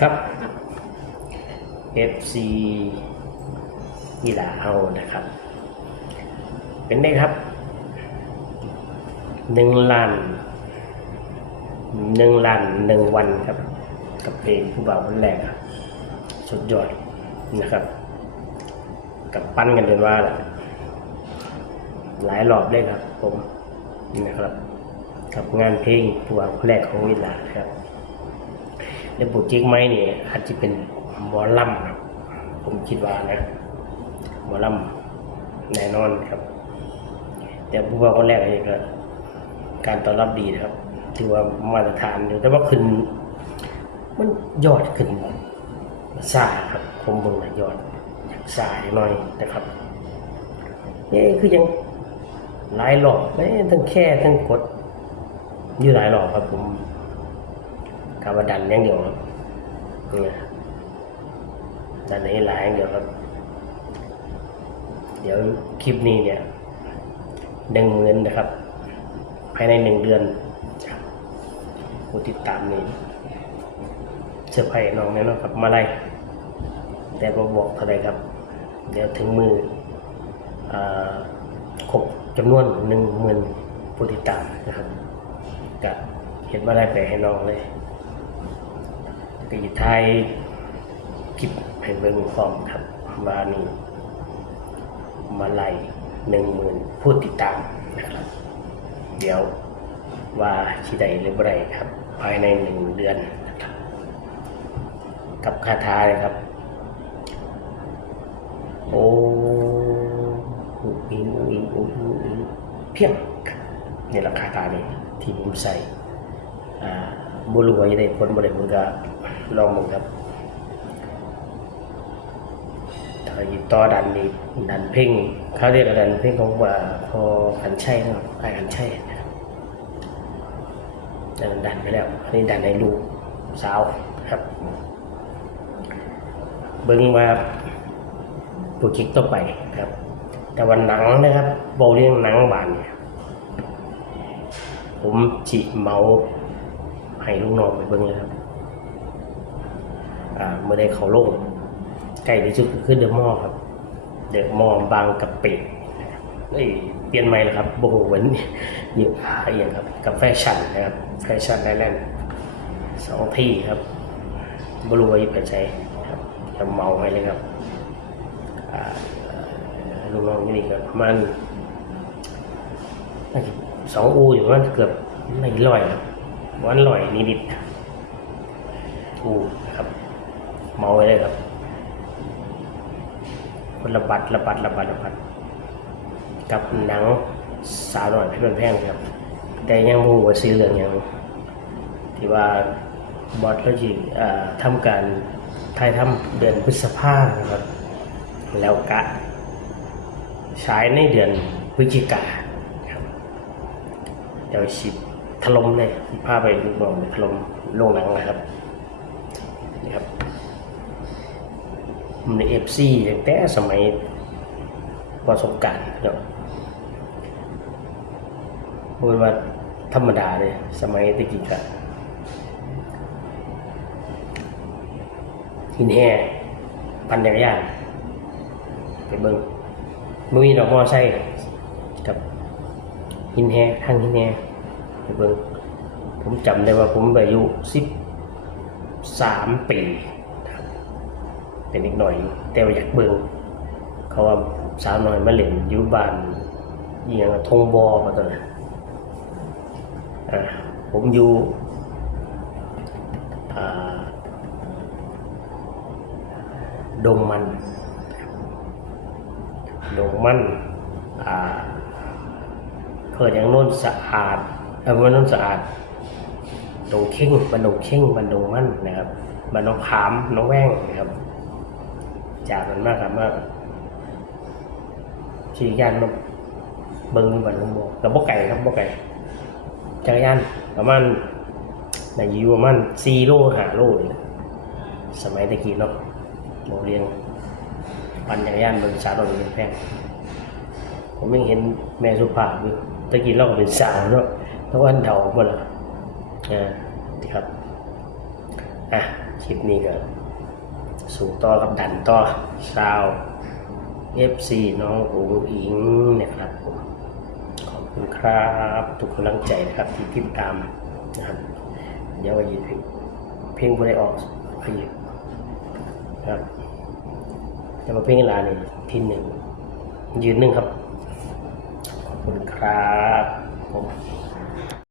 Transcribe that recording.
ครับ FC ยีหลาเฮานะครับ เป็นไงครับหนึ่งล้านหนึ่งล้านหนึ่งวันครับ กับเพลงผู้บ่าวคนแรกครับสุดยอดนะครับ กับปั้นกันจนว่าหละหลายรอบเลยครับผมนะครับ กับงานเพลงผู้บ่าวคนแรกของวิลาครับ ในโปรเจกต์ไม้นี่อาจจะเป็นหมอลำครับ ผมคิดว่านะหมอลำแน่นอนครับ แต่ผู้ว่าคนแรกนี่ก็การต้อนรับดีนะครับ ถือว่ามาตรฐานอยู่แต่ว่าขึ้น มันยอดขึ้นซาครับ ผมเบิ่งนะยอดซาหน่อยนะครับเอ๊ะคือยังหลายหลอกเอ๊ะทั้งแค่ทั้งกดอยู่หลายหลอกครับผม กาบดันย่งเดียวครับเนี่ยดันให้หลายอย่างเดียวครับ เดี๋ยวคลิปนี้เนี่ยหนึ่งหมื่นนะครับ ภายในหนึ่งเดือนผู้ติดตามนี่เซอร์ไพรส์น้องแน่นอนครับมาไล่แต่มาบอกเท่าไรครับ เดี๋ยวถึงมืออครบจำนวนหนึ่งหมื่นผู้ติดตามนะครับก็เห็นมาไล่ไปให้น้องเลย ก็อยิทยคลิปให้เบิ่งพร้อมครับว่านี่มาไล่หนึ่งหมื่นผู้ติดตามนะครับ เดี๋ยวว่าชีใดหรือบ่ได้ครับ ภายในหนึ่งเดือนนะครับ กับคาถาเลยครับ โอ้อุอิงอิงอุอิงอิงเพียงนี่แหละคาถานี่ที่ผมใส่อ่าบุรุษว่าจะได้ผลบ่ได้ผลก็ ลองมึงครับถ้าอยู่ต่อดันนี่ดันเพ่งเขาเรียกดันเพ่งของว่าพอขันใช่นะครับไอ้ขันใช่นะครับดันดันไปแล้วอันนี้ดันในลูกสาวครับ เบิ้งมาโปรเจกต์ต่อไปครับ แต่วันหนังนะครับโบเรื่องหนังบานเนี่ยผมจิเมาให้ลูกน้องไปเบิ้งเลยครับ เมื่อได้เขาโล่งใกล้ที่สุดคือเดอะมอครับ เดอะมอบางกะปิเอ้ยเปลี่ยนใหม่แล้วครับโบโหเหมือนอยู่อะไรอย่างครับกับแฟชั่นนะครับแฟชั่นไอแลนด์สองที่ครับบรูว่าจะไปใช้ครับจะเมาให้เลยครับลูกน้องนี่ก็ประมาณน่าจะสองอูอยู่ประมันเกือบไม่ร้อยครับวันร้อยนิดๆอู เมาไว้เลยครับคนละบัดละบัดละบัดละบัดกับหนังสาวหน่อยพื่อนแพงครับแต่ยังมูว่าซื้อเรื่องหยังที่ว่าบอสเขาจีทำการถ่ายทำเดือนพฤษภาครับ แล้วกะฉายในเดือนพฤศจิกาครับเดี๋ยวชิดถล่มเลยพาไปดูบอลถล่มโรงหนังนะครับนี่ครับ มันในเอฟซีตั้งแต่สมัยประสบการณ์เนาะพูดว่าธรรมดาเลย สมัยตะกี้กันหินแห่ปันจักรยานไปเบิ้งมือดอกมอไซค์กับหินแห่ทางหินแห่ไปเบิ้งผมจำได้ว่าผมอายุสิบสามปี เป็นอีกหน่อยอยู่แต่ว่าอยากเบิ่งเขาว่าสาวน้อยมาเล่นอยู่บ้านอหย่างทงบอมาตอนนั้นอ่าผมอยู่อ่าดงมัน ดงมันอ่าเพื่ออย่างโน้นสะอาดเออว่าโน้นสะอาดดงเข่งบันดงเข่งบันดงมันนะครับบันดงขามน้องแว่งนะครับ จากมันมากครับมากขี่ยานมาเบิ้งบันทึกบอกแล้วบกไก่ครับบกไก่จักรยานประมาณในายูประมาณสี่โลหาโลเลยสมัยตะกี้เนาะโรงเรียนปั่นจักรยานเบิ้งสาวเราเป็นแพงผมยังเห็นแม่สุภาพอยู่ตะกี้เราก็เป็นสาวเนาะตะวันเถาหมดละอ่าครับอะคลิปนี้ก็ สู่ต่อกับดันต่อชาว FC น้องอุ๋งอิงนะครับผมขอบคุณครับทุกกำลังใจนะครับที่ติดตามนะครับเดี๋ยวยินเพลงบริออกไปอีกนครับจะมาเพลงลาเนี่ยพินหนึ่งยืนหนึ่งครับ ขอบคุณครับผม